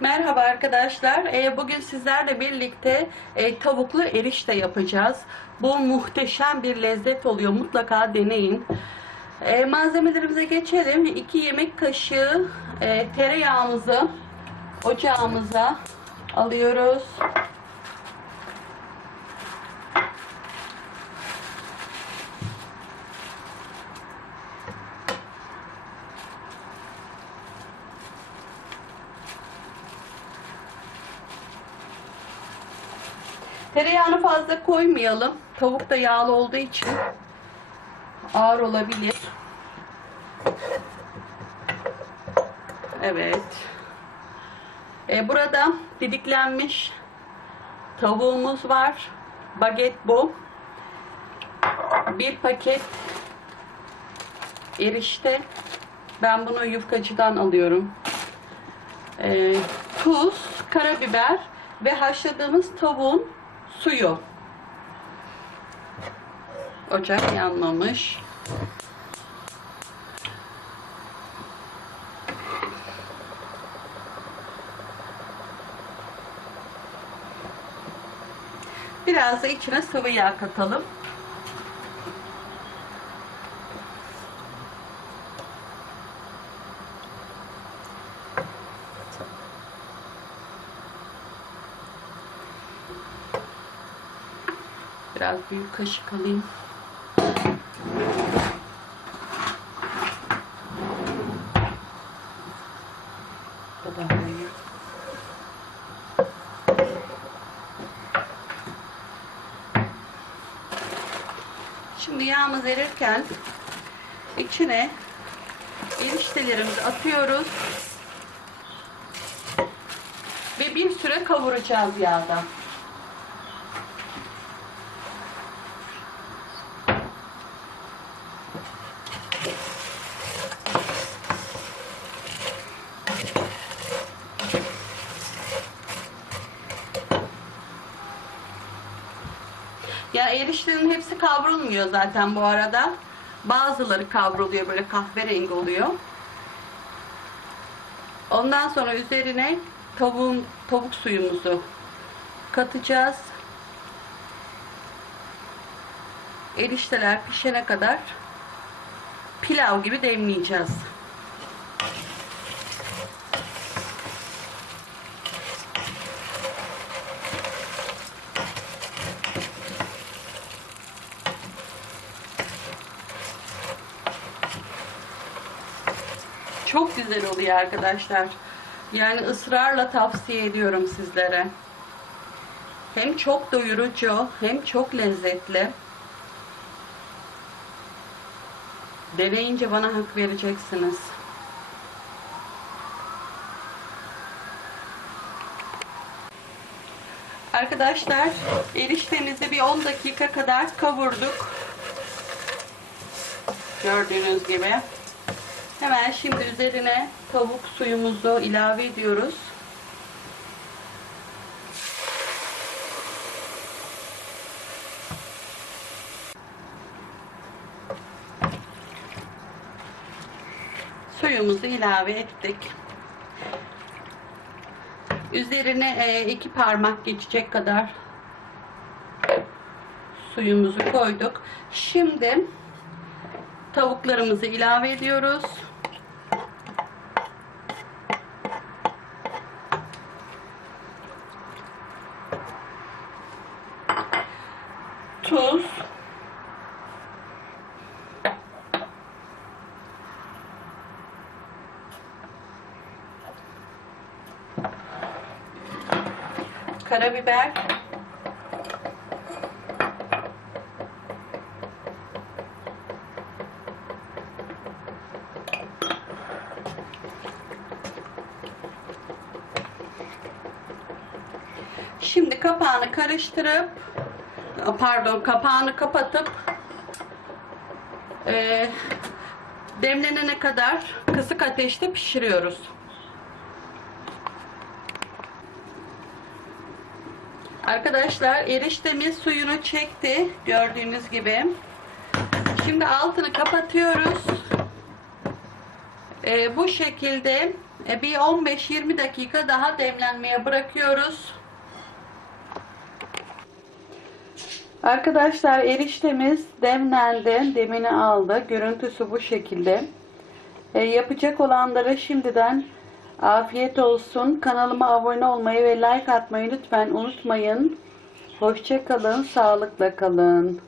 Merhaba arkadaşlar. Ee, bugün sizlerle birlikte e, tavuklu erişte yapacağız. Bu muhteşem bir lezzet oluyor. Mutlaka deneyin. Ee, malzemelerimize geçelim. 2 yemek kaşığı e, tereyağımızı ocağımıza alıyoruz. Tereyağını fazla koymayalım. Tavuk da yağlı olduğu için ağır olabilir. Evet. Ee, burada didiklenmiş tavuğumuz var. Baget bu. Bir paket erişte. Ben bunu yufkacıdan alıyorum. Ee, tuz, karabiber ve haşladığımız tavuğun suyu. Ocak yanmamış. Biraz da içine sıvı yağ katalım. Biraz büyük kaşık alayım. Bu. Şimdi yağımız erirken içine eriştelerimizi atıyoruz ve bir süre kavuracağız yağda. Ya eriştenin hepsi kavrulmuyor zaten bu arada. Bazıları kavruluyor böyle kahverengi oluyor. Ondan sonra üzerine tavuğun tavuk suyumuzu katacağız. Erişteler pişene kadar pilav gibi demleyeceğiz. Çok güzel oluyor arkadaşlar. Yani ısrarla tavsiye ediyorum sizlere. Hem çok doyurucu hem çok lezzetli. Deneyince bana hak vereceksiniz. Arkadaşlar eriştemizi bir 10 dakika kadar kavurduk. Gördüğünüz gibi. Hemen şimdi üzerine tavuk suyumuzu ilave ediyoruz. Suyumuzu ilave ettik. Üzerine e, iki parmak geçecek kadar suyumuzu koyduk. Şimdi tavuklarımızı ilave ediyoruz. Tuz. Karabiber. Şimdi kapağını karıştırıp pardon kapağını kapatıp e, demlenene kadar kısık ateşte pişiriyoruz. Arkadaşlar eriştemiz suyunu çekti gördüğünüz gibi. Şimdi altını kapatıyoruz. E, bu şekilde E, bir 15-20 dakika daha demlenmeye bırakıyoruz. Arkadaşlar eriştemiz demlendi, demini aldı. Görüntüsü bu şekilde. E, yapacak olanlara şimdiden afiyet olsun. Kanalıma abone olmayı ve like atmayı lütfen unutmayın. Hoşça kalın, sağlıkla kalın.